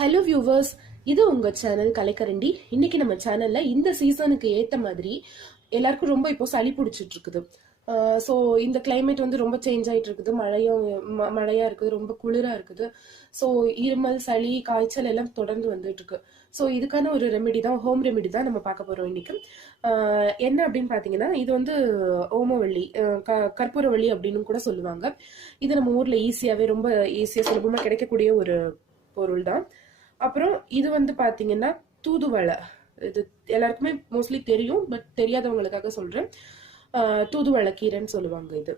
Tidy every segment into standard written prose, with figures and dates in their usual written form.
Hello viewers, இது உங்க channel கலைக்கரண்டி. இன்னைக்கு நம்ம சேனல்ல இந்த சீசனுக்கு ஏத்த மாதிரி எல்லாருக்கும் ரொம்ப இப்போ சளி பிடிச்சிட்டு இருக்குது. ஸோ இந்த கிளைமேட் வந்து ரொம்ப சேஞ்ச் ஆயிட்டு இருக்குது. மழையா இருக்குது, ரொம்ப குளிரா இருக்குது. ஸோ இருமல், சளி, காய்ச்சல் எல்லாம் தொடர்ந்து வந்துட்டு இருக்கு. ஸோ இதுக்கான ஒரு ரெமெடி தான், ஹோம் ரெமெடி தான் நம்ம பார்க்க போறோம் இன்னைக்கு. என்ன அப்படின்னு பாத்தீங்கன்னா, இது வந்து ஓமவள்ளி, கற்பூரவள்ளி அப்படின்னு கூட சொல்லுவாங்க. இது நம்ம ஊர்ல ஈஸியாவே, ரொம்ப ஈஸியா சுலபமா கிடைக்கக்கூடிய ஒரு பொருள் தான். அப்புறம் இது வந்து பாத்தீங்கன்னா தூதுவளை. இது எல்லாருக்குமே மோஸ்ட்லி தெரியும், பட் தெரியாதவங்களுக்காக சொல்றேன். தூதுவளை கீரைன்னு சொல்லுவாங்க இது.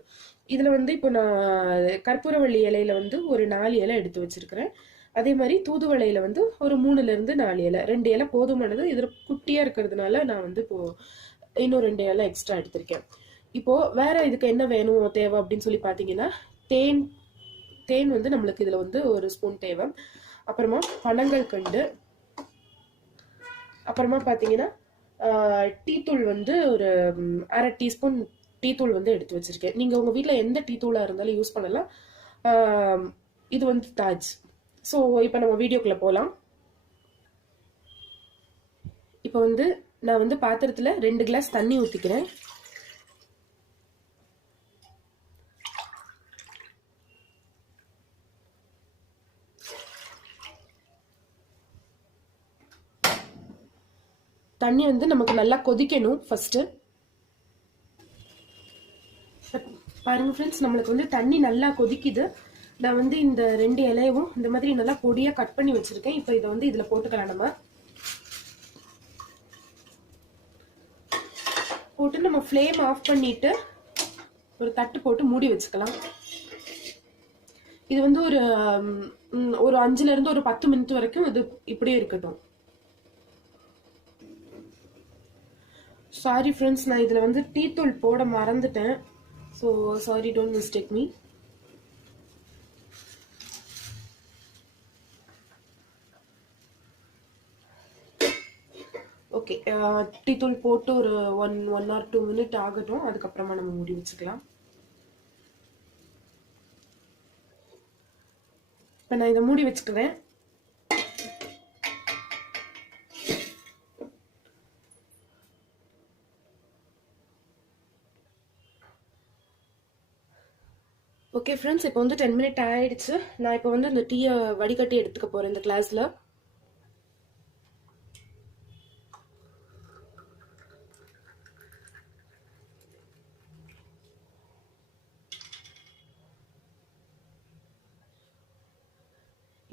இதுல வந்து இப்போ நான் கற்பூரவள்ளி இலையில வந்து ஒரு 4 இலை எடுத்து வச்சிருக்கிறேன். அதே மாதிரி தூதுவளையில வந்து ஒரு 3ல இருந்து 4 இலை, 2 இலை போதுமானது. இதுல குட்டியா இருக்கிறதுனால நான் வந்து இப்போ இன்னும் 2 இலை எக்ஸ்ட்ரா எடுத்திருக்கேன். இப்போ வேற இதுக்கு என்ன வேணும் தேவை அப்படின்னு சொல்லி பாத்தீங்கன்னா, தேன் வந்து நம்மளுக்கு இதுல வந்து 1 ஸ்பூன் தேவை. அப்புறமா பனங்கள் கண்டு, அப்புறமா பாத்தீங்கன்னா டீத்தூள் வந்து ஒரு 1/2 டீஸ்பூன் டீத்தூள் வந்து எடுத்து வச்சிருக்கேன். நீங்க உங்க வீட்டுல எந்த டீத்தூளா இருந்தாலும் யூஸ் பண்ணலாம். இது வந்து தாஜ். ஸோ இப்போ நம்ம வீடியோக்குள்ள போகலாம். இப்போ வந்து நான் வந்து பாத்திரத்துல 2 கிளாஸ் தண்ணி ஊத்திக்கிறேன். தண்ணி வந்து நமக்கு நல்லா கொதிக்கணும் ஃபர்ஸ்ட். பாருங்க ஃப்ரெண்ட்ஸ், நம்மளுக்கு வந்து தண்ணி நல்லா கொதிக்குது. நான் வந்து இந்த 2 இலையவும் இந்த மாதிரி நல்லா பொடியா கட் பண்ணி வச்சிருக்கேன். இப்போ இதை வந்து இதுல போட்டுக்கலாம். நம்ம போட்டு நம்ம ஃப்ளேம் ஆஃப் பண்ணிட்டு ஒரு தட்டு போட்டு மூடி வச்சுக்கலாம். இது வந்து ஒரு 5ல இருந்து ஒரு 10 மினிட் வரைக்கும் இது இப்படியே இருக்கட்டும். சாரி ஃப்ரெண்ட்ஸ், நான் இதில் வந்து டீத்தூள் போட மறந்துட்டேன். So sorry, don't mistake me. Okay, டீத்தூள் போட்டு ஒரு 1 or 2 மினிட் ஆகட்டும். அதுக்கப்புறமா நம்ம மூடி வச்சுக்கலாம். இப்போ நான் இதை மூடி வச்சுக்கிறேன். ஓகே ஃப்ரெண்ட்ஸ், இப்போ வந்து 10 மினிட் ஆயிடுச்சு. நான் இப்போ வந்து இந்த டீயை வடிகட்டி எடுத்துக்க போறேன் இந்த கிளாஸ்ல.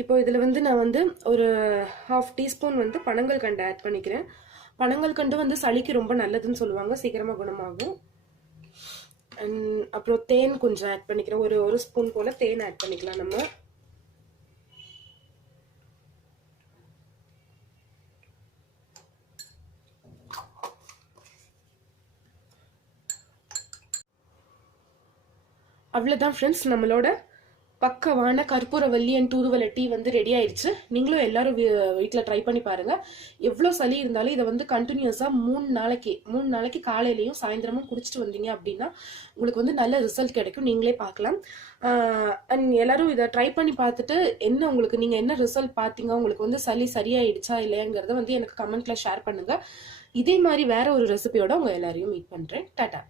இப்போ இதில் வந்து நான் வந்து ஒரு 1/2 டீஸ்பூன் வந்து பனங்கள் கண்டு ஆட் பண்ணிக்கிறேன். பனங்கள் கண்டு வந்து சளிக்கு ரொம்ப நல்லதுன்னு சொல்லுவாங்க, சீக்கிரமா குணமாகும். அப்புறம் தேன் கொஞ்சம் ஆட் பண்ணிக்கிறேன். ஒரு ஸ்பூன் போல தேன் ஆட் பண்ணிக்கலாம் நம்ம. அவ்வளவுதான் ஃப்ரெண்ட்ஸ், நம்மளோட பக்கவான கற்பூரவள்ளி அண்ட் தூதுவளை டீ வந்து ரெடி ஆயிடுச்சு. நீங்களும் எல்லாரும் வீட்டில் ட்ரை பண்ணி பாருங்க. எவ்வளோ சளி இருந்தாலும் இதை வந்து கண்டினியூஸா 3 நாளைக்கு காலையிலையும் சாயந்தரமும் குடிச்சிட்டு வந்தீங்க அப்படின்னா உங்களுக்கு வந்து நல்ல ரிசல்ட் கிடைக்கும். நீங்களே பார்க்கலாம். அண்ட் எல்லாரும் இதை ட்ரை பண்ணி பார்த்துட்டு நீங்க என்ன ரிசல்ட் பார்த்தீங்க, உங்களுக்கு வந்து சளி சரியாயிடுச்சா இல்லையாங்கிறத வந்து எனக்கு கமெண்ட்ல ஷேர் பண்ணுங்க. இதே மாதிரி வேற ஒரு ரெசிபியோட உங்க எல்லாரையும் மீட் பண்றேன். டாடா.